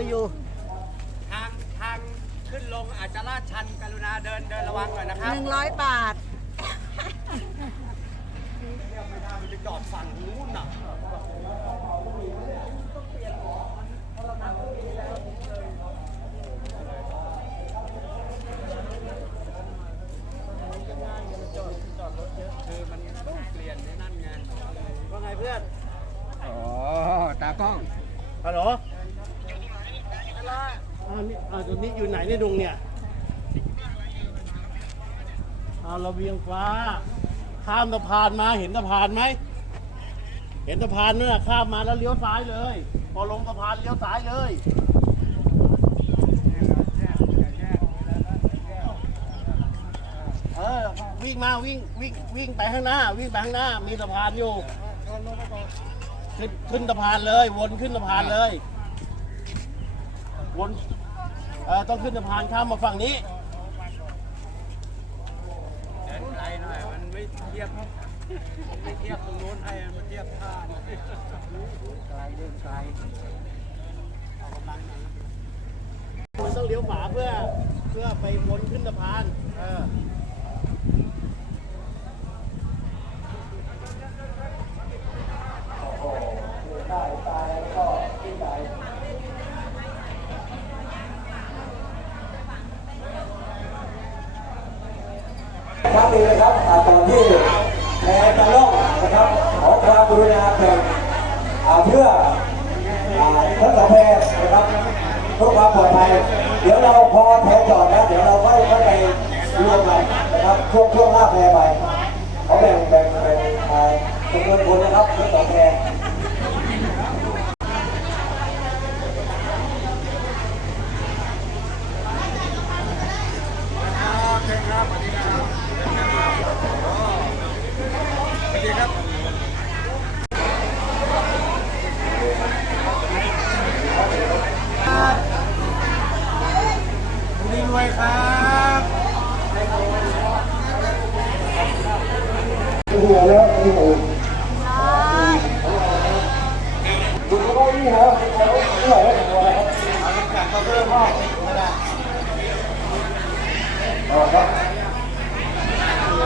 ไปอยู่ ทางทางขึ้นลงอาจจะลาดชันกรุณาเดินเดินระวังหน่อยนะครับหนึ่งร้อยบาทไม่ได้มันจะจอดฝั่งนู้นน่ะคือมันต้องเปลี่ยนในนั่นไง ว่าไงเพื่อน อ๋อ ตากล้อง ฮัลโหลอ่า นี่อ่าตรงนี้อยู่ไหนเนี่ดุงเนี่ยเอาระเบียงฟ้า ข้ามสะพานมาเห็นสะพานไหม เห็นสะพานนั่นน่ะข้ามมาแล้วเลี้ยวซ้ายเลย พอลงสะพานเลี้ยวซ้ายเลยเออวิ่งมาวิ่งวิ่งวิ่งไปข้างหน้า วิ่งไปข้างหน้า มีสะพานอยู่ขึ้นขึ้นสะพานเลย วนขึ้นสะพานเลย วน ออต้องขึ้นสะพานข้ามมาฝั่งนี้เดินไกลหน่อยมันไม่เทียบไม่เทียบตรงโน้นให้มันเทียบท่าไกลเดินไกลมันต้องเลี้ยวขวาเพื่อเพื่อไปวนขึ้นสะพานเออ ครั้งนี้นะครับอ่าก่อนที่แพรจะล่องนะครับ ขอความกรุณาเกิดอ่าเพื่ออ่าทั้งสองแพรนะครับเพื่อความ ปลอดภัย เดี๋ยวเราพอแพรจอดแล้วเดี๋ยวเราค่อยค่อยไปรวมกันนะครับช่วงช่วงหน้าแพรไปเขาแบ่งแบ่งแบ่งไปจำนวนคนนะครับทั้งสองแพร ดีรวยครับ หัวแล้วมีหูดู เ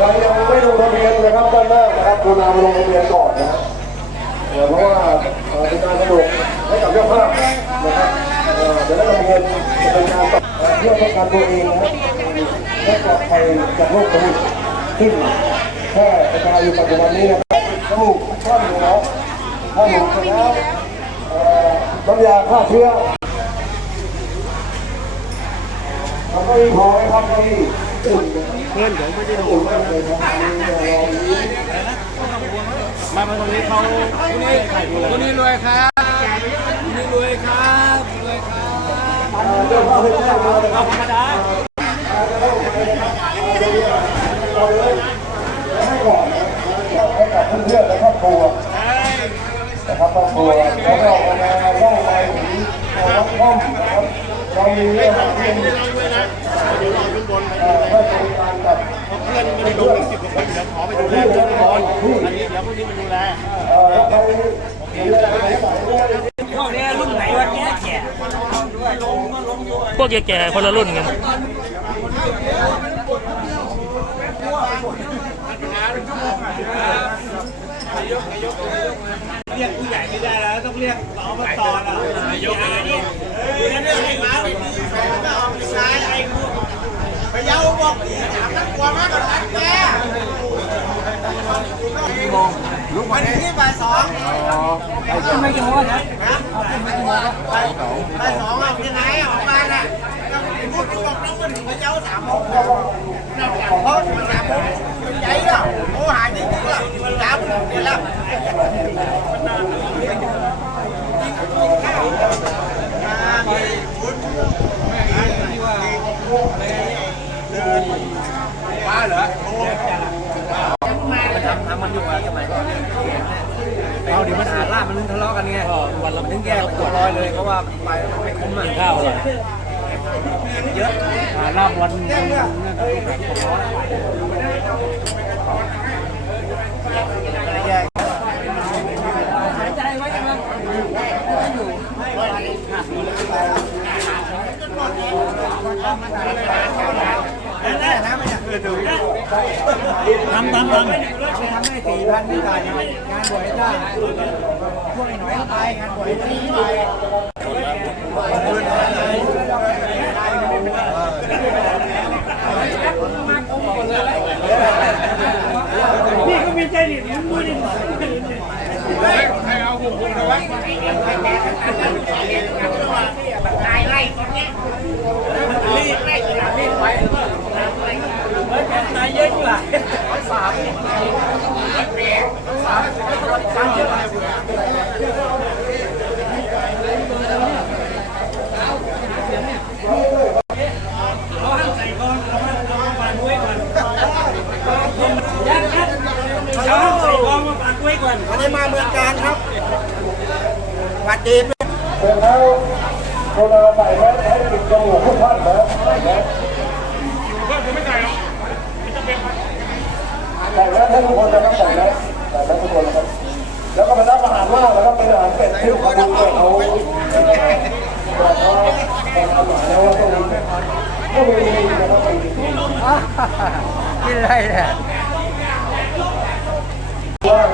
รายังไม่ลงทะเบียนนะครับด้านหน้านะครับคุณนำลงทะเบียนก่อนนะเดี๋ยวเพราะว่าเป็นการสะดวกให้กับเจ้าภาพนะครับเดี๋ยวได้ลงทะเบียนเป็นการเพื่อป้องกันตัวเองนะครับและปลอดภัยจากโรคโควิดซึ่งแค่กระจายอยู่ปัจจุบันนี้นะครับจมูกข้ามอยู่แล้วข้ามอยู่เสร็จแล้ว น้ำยาฆ่าเชื้อแล้วก็มีพอไหมครับที่อุ่นเพื่อนเดี๋ยวไม่ได้ดูอุ่นมากเลยครับนี่องนี้มามาตรงนี้เขาไม่ใครดูแลคนนี้รวยครับคนนี้รวยครับรวยครับเรื่องความเป็นแน่มาเลยครับธรรมดาให้ก่อนให้กับเพื่อนๆและครอบครัว นะครับครอบครัวแล้วเราเอามาเล่าไปถึงเราห้องนะครับเรามีเรื่องที่เป็นเดี๋ยวรอขึ้นบนไปเอ่อให้บริการกับเพราะเพื่อนไม่ได้ลงสิบกว่าคนเดี๋ยวขอไปดูแลเพื่อนก่อนอันนี้เดี๋ยวพรุ่งนี้มาดูแลเออไปดูแลพวกนี้รุ่นไหนวะแก่แก่พวกแก่ๆคนละรุ่นกัน เรียกผู้ใหญ่ไม่ ได้แล้วต้องเรียกอบตแล้วนายกนายกเฮ้ยนั่นเรื่องไอ้หมาไม่มีแฟนก็เอาไปใช้ไอ้พวกพะเยาบอกถามนักกลัวมากกว่านักแกลุกมาที่บ่ายสองไม่กี่โมงนะไม่กี่โมงบ่ายสองบ่ายสองอะยังไงอออกมาน่ะพูดที่บอกต้องมาถึงพะเยาสามโมงเพราะสามโมงใจอะโอ้หายจริงๆอะสามโมงเดี๋ยวล้ว เอาเดี๋ยวมันหาล่ามันทะเลาะกันไงวันละมันถึงแยกตัวลอยเลยเพราะว่าไปมันไม่คุ้มอะข้าวเลยเยอะหาลาบวันอะไร ทำทำทำไม่ทำได้สี่พันไม่ตายงานบวชได้พวกไอ้หน่อยเข้าไปงานบวชได้ไปพี่ก็มีใจดีมึงมือดิ ห้สี่ไปวันนี้มาเมืองการครับสวัสดี เสร็จแล้วคนเราใส่แมสให้ปิดจมูกทุกท่านนะใส่แมส ใส่แมสให้ทุกคนนะครับใส่แมสใส่แมสทุกคนนะครับ แล้วก็เป็นรับอาหารว่างนะครับเป็นอาหารเป็ดที่เขาดูเนี่ยเขาบอกว่าเป็นอาหารแล้วว่าต้องมีก็มีนะครับกินอะไรเนี่ยว่าง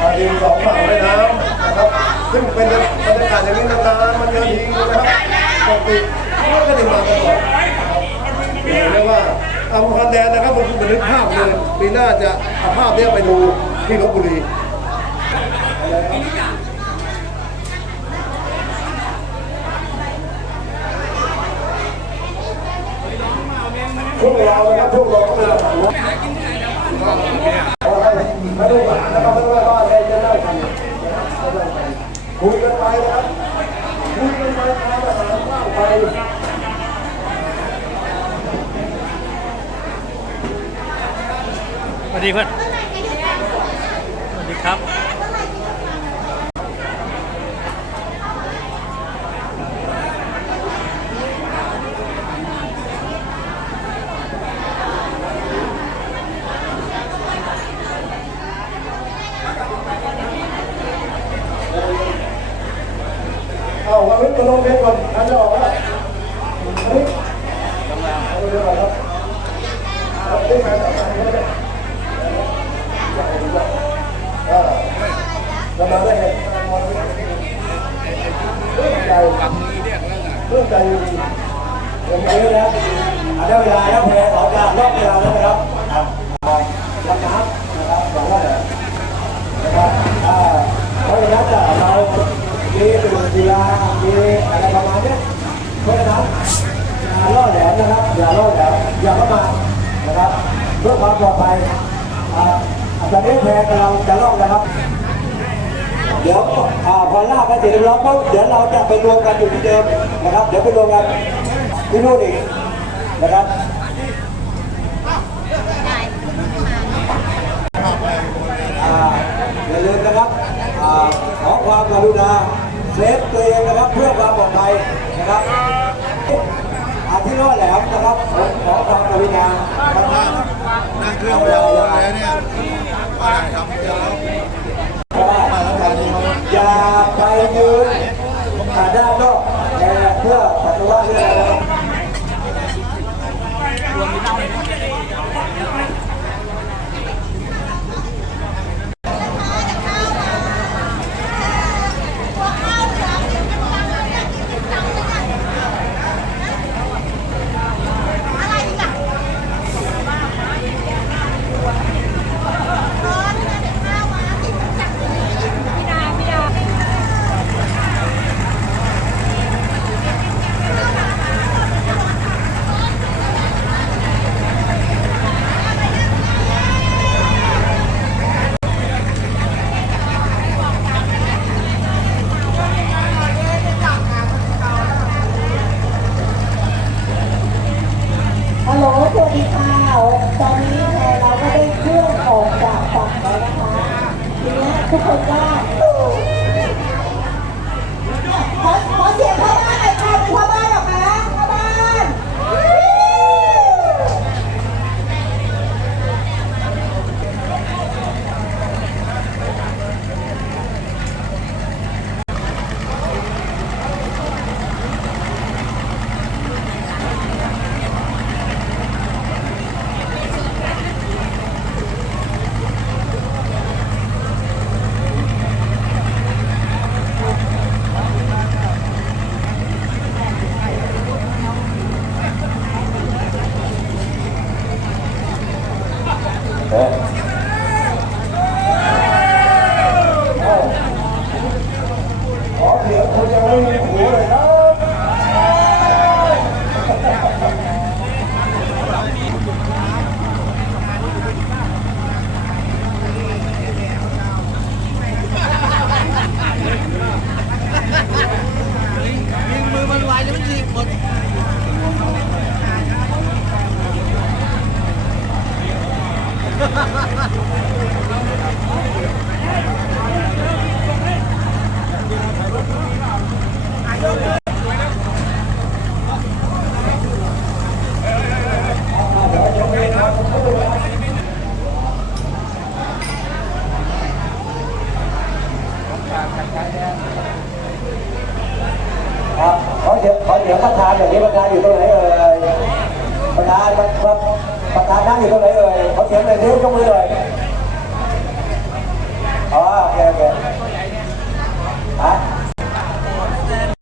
อาดินสองฝั่งแม่น้ำนะครับ ซึ่งเป็นบรรยากาศอย่างนี้นานๆมันจะดีนะครับปกติก็ไม่ได้มากันหรอกเรียกว่า เอาพันแดนนะครับผมบันทึกภาพเลยปีหน้าจะเอาภาพเนี้ยไปดูที่ลบบุรีพวกเรานะครับพวกเราก็เป็นอาหารไม่ต้องหานะครับไม่ต้องว่าอะไรจะได้ทำคุยกันไปนะครับคุยกันไปทานอาหารข้าวไป วัสดีเพื่อน สวัสดีครับ เอาวันนี้มาลงเพลงก่อนอันจะออกแล้วอันนี้เอาเรื่องอะไรครับเอาเรื่องอะไรครับอ่าจะมาได้ไงเรื่องใจเรื่องใจดีผมเยอะแล้วได้เวลาแล้วแพ้สองการรอกเวลาแล้วนะครับน้ำนะครับสองว่าเดี๋ยวนะครับอ่าเพราะฉะนั้นจะเรามีตื่นกีฬามีอะไรประมาณนี้เพราะฉะนั้นอย่าล่อแหลมนะครับอย่าล่อแหลมอย่าเข้ามานะครับเพื่อความปลอดภัยอ่าตอนนี้แพรกำลังจะล่องนะครับ เดี๋ยวอ่าพ อลากกันเสร็จเรียบร้อยปุ๊บเดี๋ยวเราจะไปรวมกันอยู่ที่เดิมนะครับ เดี๋ยวไปรวมกันที่นู่นอีกนะครับอย่าลืมนะครับอขอความกรุณาเซฟตัวเองนะครับเพื่อความปลอดภัยนะครับอาที่รอดแหลมนะครับผมขอความกรุณานะครับ นั่งเครื่องไปเอาอะไรเนี่ยว่าไงครับเดี๋ยวเรา อย่าไปยืน ด้านนอกแต่เพื่อปัสสาวะเรื่องอะไรนะครับ Em lại.